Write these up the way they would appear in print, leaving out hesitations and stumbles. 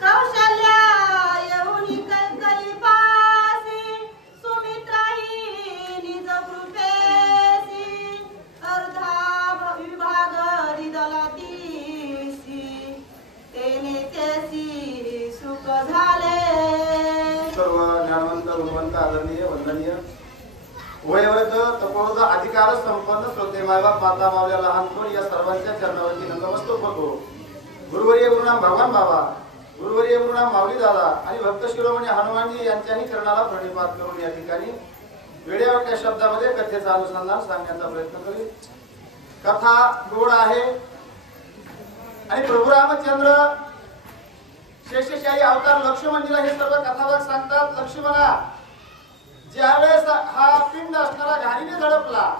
कौशल्या येऊनी कैकई पासी सुमित्राही निज कृपेसी अर्धा विभाग दिदला दिसी तेने तेसी सुख झाले। सर्व ज्ञानवंत गुणवंत आदरणीय वंदनीय वयोवृद्ध तपोवृद्ध अधिकार संपन्न श्रोते मायबाप माता मावल्या लहान थोर या सर्वांच्या चरणावरती नतमस्तक होतो। गुरुवर्य गुरुनाम भगवान बाबा, गुरुवर्य गुरुनाम माऊली दादा आणि भक्त शिरोमणी हनुमानजी यांच्याही चरणाला प्रणिपात करून या ठिकाणी वेड्यावाट्या शब्दामध्ये कथेचा अनुसंधान सांगण्याचा प्रयत्न करेल। कथा गोड आहे आणि प्रभू रामचंद्र शेषशाही अवतार लक्ष्मणजीला हे सर्व कथाभाग सांगतात। लक्ष्मणा, ज्यावेळेस हा पिंड असणारा घाणीने झडपला,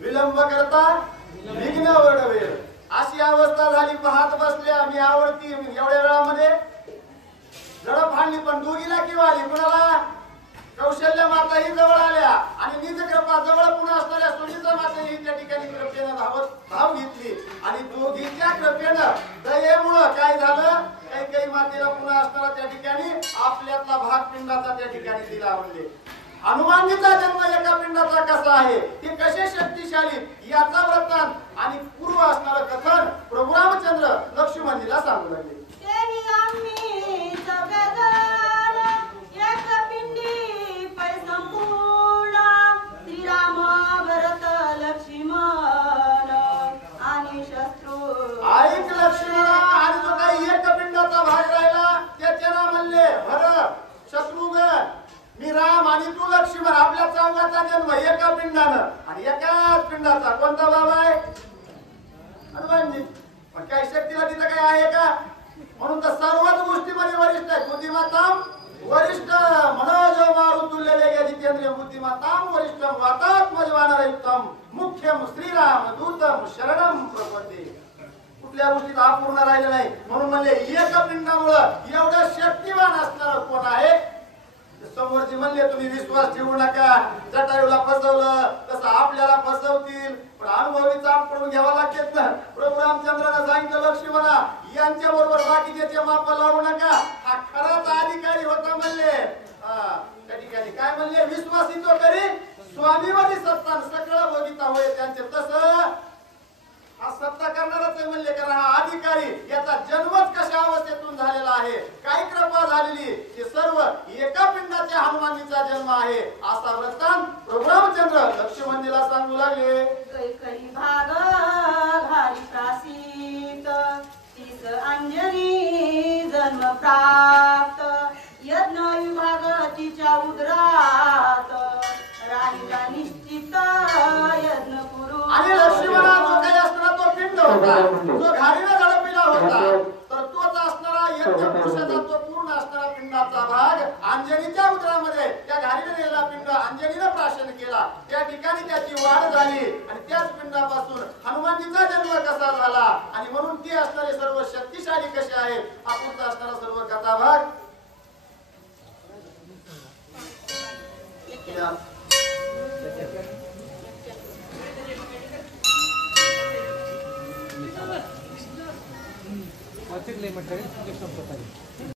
विलंब करता विघ्न ओढवेल अशी अवस्था झाली। पाहत बसल्या मी आवडती एवढ्या वेळामध्ये झडप हाणली, पण दोघीला किंवा आली कुणाला? कौशल्य माता ही जवळ आल्या आणि निज कृपा जवळ पुन्हा असणाऱ्या सुनीता माता ही त्या ठिकाणी कृपेनं धाव घेतली आणि दोघीच्या कृपेनं दयेमुळं काय झालं? काही मातेला पुन्हा असणारा त्या ठिकाणी आपल्यातला भाग पिंडाचा त्या ठिकाणी दिला म्हणले। हनुमानजीचा जन्म एका पिंडाचा कसा आहे, ते कसे शक्तिशाली याचा वृत्तांत आणि पूर्व असणारं कथन प्रभू रामचंद्र लक्ष्मणजीला सांगू लागले। तेही आम्ही सगळेजण एक पिंडी पैसंपूर्ण श्रीराम भरत लक्ष्मण आणि शत्रू। ऐक लक्ष्मणा, आणि जो काही एक पिंडाचा भाग राहिला त्याचे नाव म्हणले भरत, शत्रुघ्न, मी राम आणि तू लक्ष्मण। आपल्या चौघाचा जन्म एका पिंडानं आणि एकाच पिंडाचा कोणता बाबा आहे? हनुमानजी। पण काही शक्तीला तिथं काही आहे का? म्हणून तर सर्वच गोष्टीमध्ये वरिष्ठ आहे। बुद्धिमत्ताम वरिष्ठ मनोज मारुतुल्य वेगे जितेंद्रिय बुद्धिमत्ताम वरिष्ठम वातात्मजवानरयुक्तम मुख्यम श्रीराम दूतम शरणम प्रपद्ये। कुठल्या गोष्टीत अपूर्ण राहिले नाही म्हणून म्हणजे एका पिंडामुळं एवढं शक्तिवान असणार कोण आहे? समोरची म्हणले तुम्ही विश्वास ठेवू नका, जटायूला फसवलं तसं आपल्याला फसवतील, पण अनुभवी चाप करून घ्यावा लागेल ना। प्रभू रामचंद्राने सांगितलं लक्ष्मणा, यांच्या बरोबर बाकीचे माप लावू नका, हा खराच अधिकारी होता म्हणले। त्या ठिकाणी काय म्हणले? विश्वासी तो करी स्वामीवादी सत्ता सगळं बघिता होय त्यांचे, तसं हा सत्ता करणारच आहे म्हणले। कारण हा अधिकारी याचा जन्मच कशा अवस्थेतून झालेला आहे, काय कृपा झालेली, हे सर्व एका पिंडाच्या हनुमानीचा जन्म आहे असा वृत्तांत प्रभू रामचंद्र लक्ष्मणजीला सांगू लागले। कैकई भाग घाली प्रासित तीस अंजनी जन्म प्राप्त यज्ञ विभाग तिच्या उदरात राहिला निश्चित यज्ञ पुरू। आणि लक्ष्मणा जो काही असणारा तो पिंड होता, जो घाणीने झडपलेला होता, तर तोच असणारा यज्ञ पुरुषाचा तो पूर्ण असणारा पिंडाचा भाग अंजनीच्या उदरामध्ये त्या घाणीने गेलेला पिंड अंजनीने प्राशन केला। त्या ठिकाणी त्याची वाढ झाली आणि त्याच पिंडापासून हनुमानजीचा जन्म कसा झाला आणि म्हणून ती असणारे सर्व शक्तिशाली कसे आहेत आपण असणारा सर्व कथा भाग ले